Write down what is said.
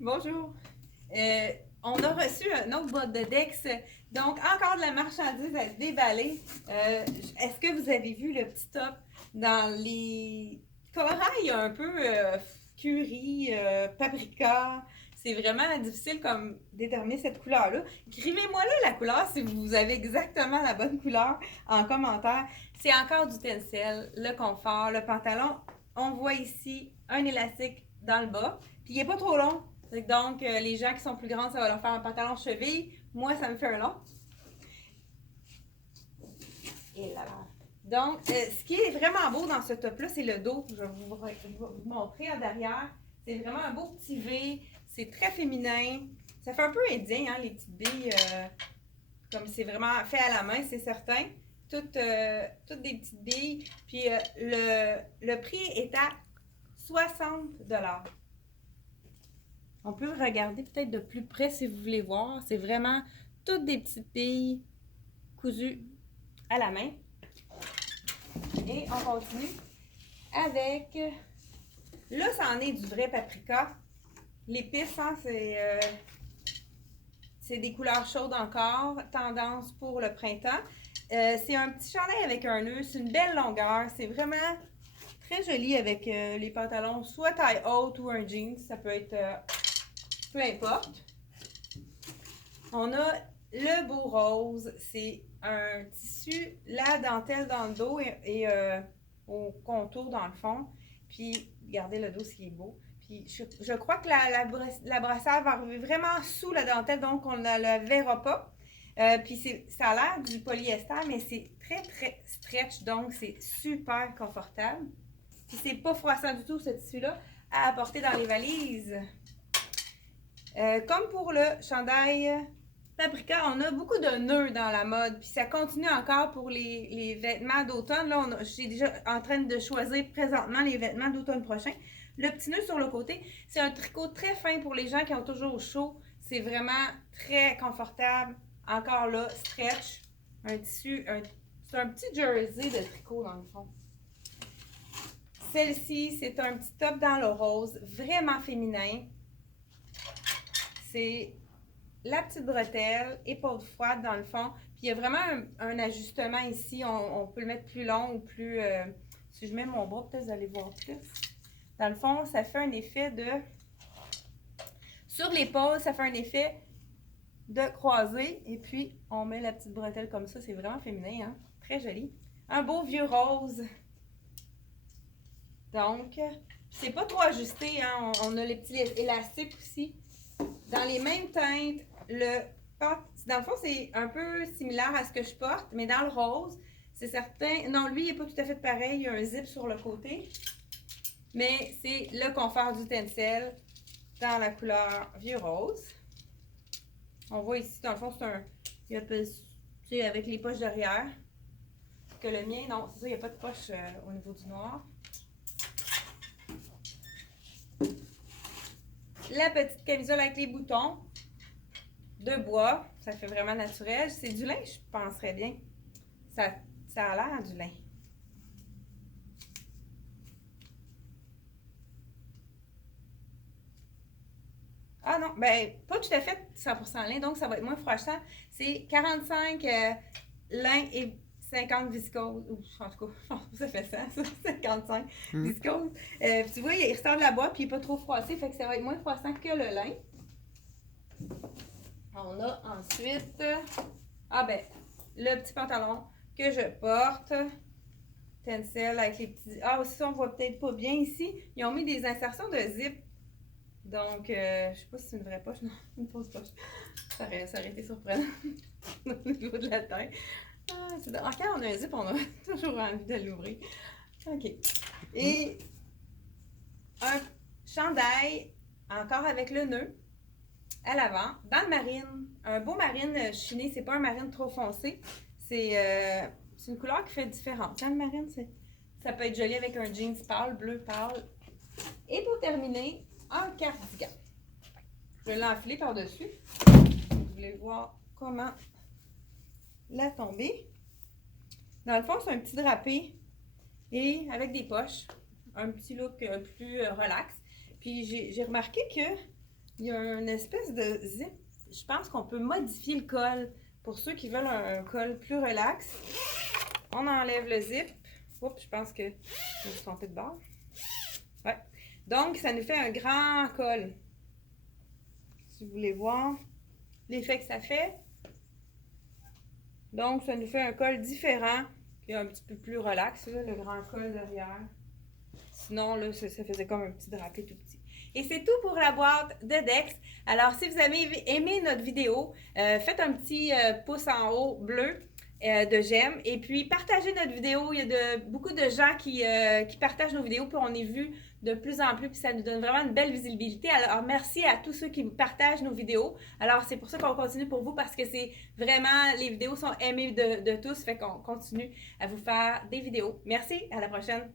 Bonjour. On a reçu un autre boîte de Dex. Donc, encore de la marchandise à déballer. Est-ce que vous avez vu le petit top dans les corail un peu curry, paprika? C'est vraiment difficile comme déterminer cette couleur-là. Écrivez-moi là la couleur si vous avez exactement la bonne couleur en commentaire. C'est encore du tencel, le confort, le pantalon. On voit ici un élastique dans le bas. Puis il n'est pas trop long. Donc, les gens qui sont plus grands, ça va leur faire un pantalon cheville. Moi, ça me fait un long. Et là là. Donc, ce qui est vraiment beau dans ce top-là, c'est le dos. Je vais vous montrer en derrière. C'est vraiment un beau petit V. C'est très féminin. Ça fait un peu indien, hein, les petites billes. Comme c'est vraiment fait à la main, c'est certain. Toutes des petites billes. Puis, le prix est à 60 $. On peut regarder peut-être de plus près si vous voulez voir. C'est vraiment toutes des petites billes cousues à la main. Et on continue avec... Là, ça en est du vrai paprika. L'épice, hein, c'est des couleurs chaudes encore. Tendance pour le printemps. C'est un petit chandail avec un nœud. C'est une belle longueur. C'est vraiment très joli avec les pantalons, soit taille haute ou un jeans. Ça peut être... peu importe. On a le beau rose. C'est un tissu, la dentelle dans le dos et au contour dans le fond. Puis, regardez le dos, ce qui est beau. Puis, je crois que la brassière va arriver vraiment sous la dentelle, donc on ne la verra pas. Puis, ça a l'air du polyester, mais c'est très, très stretch, donc c'est super confortable. Puis, c'est pas froissant du tout, ce tissu-là, à apporter dans les valises. Comme pour le chandail paprika, on a beaucoup de nœuds dans la mode, puis ça continue encore pour les vêtements d'automne. Là, je suis déjà en train de choisir présentement les vêtements d'automne prochain. Le petit nœud sur le côté, c'est un tricot très fin pour les gens qui ont toujours chaud. C'est vraiment très confortable. Encore là, stretch, un tissu, c'est un petit jersey de tricot dans le fond. Celle-ci, c'est un petit top dans le rose, vraiment féminin. C'est la petite bretelle, épaule froide dans le fond. Puis il y a vraiment un ajustement ici. On peut le mettre plus long ou plus... si je mets mon bras, peut-être vous allez voir plus. Dans le fond, ça fait un effet de... Sur l'épaule, ça fait un effet de croisé. Et puis, on met la petite bretelle comme ça. C'est vraiment féminin, hein? Très joli. Un beau vieux rose. Donc, c'est pas trop ajusté, hein? On a les petits élastiques aussi. Dans les mêmes teintes, dans le fond, c'est un peu similaire à ce que je porte, mais dans le rose, c'est certain. Non, lui, il n'est pas tout à fait pareil. Il y a un zip sur le côté. Mais c'est le confort du tencel dans la couleur vieux rose. On voit ici, dans le fond, c'est un... Il y a, tu sais, avec les poches derrière. Que le mien, non, c'est ça, il n'y a pas de poche au niveau du noir. La petite camisole avec les boutons de bois, ça fait vraiment naturel. C'est du lin, je penserais bien. Ça a l'air du lin. Ah non, ben pas tout à fait 100% lin, donc ça va être moins froissant. C'est 45 lin et 50 viscose. Ou en tout cas, ça fait ça 55 viscose. Tu vois, il ressort de la boîte puis il n'est pas trop froissé, fait que ça va être moins froissant que le lin. On a ensuite, le petit pantalon que je porte. Tencel avec les petits... Ah, aussi, on voit peut-être pas bien ici. Ils ont mis des insertions de zip. Donc, je sais pas si c'est une vraie poche. Non, une fausse poche. Ça aurait été surprenant au niveau de la taille. Ah, quand on a un zip, on a toujours envie de l'ouvrir. OK. Et un chandail, encore avec le nœud, à l'avant, dans le marine. Un beau marine chiné, c'est pas un marine trop foncé. C'est une couleur qui fait différente. Dans le marine, ça peut être joli avec un jeans pâle, bleu pâle. Et pour terminer, un cardigan. Je vais l'enfiler par-dessus. Vous voulez voir comment la tomber. Dans le fond, c'est un petit drapé et avec des poches. Un petit look plus relax. Puis j'ai remarqué que Il y a une espèce de zip. Je pense qu'on peut modifier le col pour ceux qui veulent un col plus relax. On enlève le zip. Oups, je pense que je me suis trompée de bord. Ouais. Donc, ça nous fait un grand col. Si vous voulez voir l'effet que ça fait. Donc, ça nous fait un col différent et un petit peu plus relax, là, le grand col derrière. Sinon, là, ça faisait comme un petit drapé tout petit. Et c'est tout pour la boîte de Dex. Alors, si vous avez aimé notre vidéo, faites un petit pouce en haut bleu de j'aime. Et puis, partagez notre vidéo. Il y a beaucoup de gens qui partagent nos vidéos. Puis, on est vu de plus en plus. Puis, ça nous donne vraiment une belle visibilité. Alors, merci à tous ceux qui partagent nos vidéos. Alors, c'est pour ça qu'on continue pour vous parce que c'est vraiment, les vidéos sont aimées de tous. Fait qu'on continue à vous faire des vidéos. Merci. À la prochaine.